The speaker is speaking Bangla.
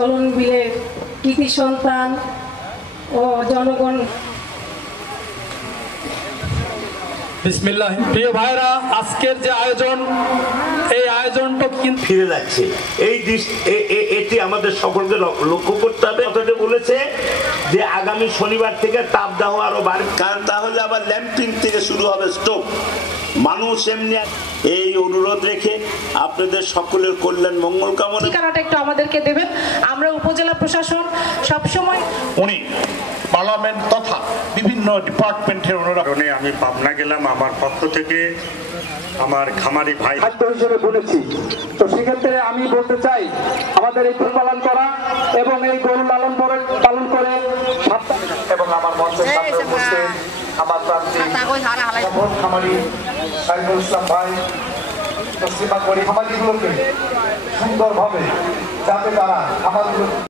চলন বিলের কৃতি সন্তান ও জনগণ। বিসমিল্লাহ। প্রিয় ভাইরা, আজকের যে আয়োজন, এই আয়োজনটা কিন্তু ফিরে যাচ্ছে। এটি আমাদের সকলকে লক্ষ্য করতে হবে। কথাটা বলেছে যে আগামী শনিবার থেকে তাপদাহ আরো বাড়বে, কারণ তাহলে আবার ল্যাম্পিং থেকে শুরু হবে স্টোভ। মানুষ এমনি এই অনুরোধ রেখে আপনাদের সকলের কল্যাণ মঙ্গল কামনা। ঠিকানাটা একটু আমাদেরকে দেবেন। আমরা উপজেলা প্রশাসন সবসময় উনি পার্লামেন্ট তথা বিভিন্ন ডিপার্টমেন্টের অনুরোধে আমি পাবনা গেলাম। আমার পক্ষ থেকে আমার খামারি ভাই খাদ্য হিসেবে বলেছি। তো সেক্ষেত্রে আমি বলতে চাই আমাদের এই গরু পালন করা এবং এই গরু পালন করে এবং আমার মঞ্চের সামনে উপস্থিত আমার প্রার্থী খামারি সাইদুল ইসলাম ভাই পশ্চিমা করি খামারিগুলোকে সুন্দরভাবে যাতে তারা খামারগুলো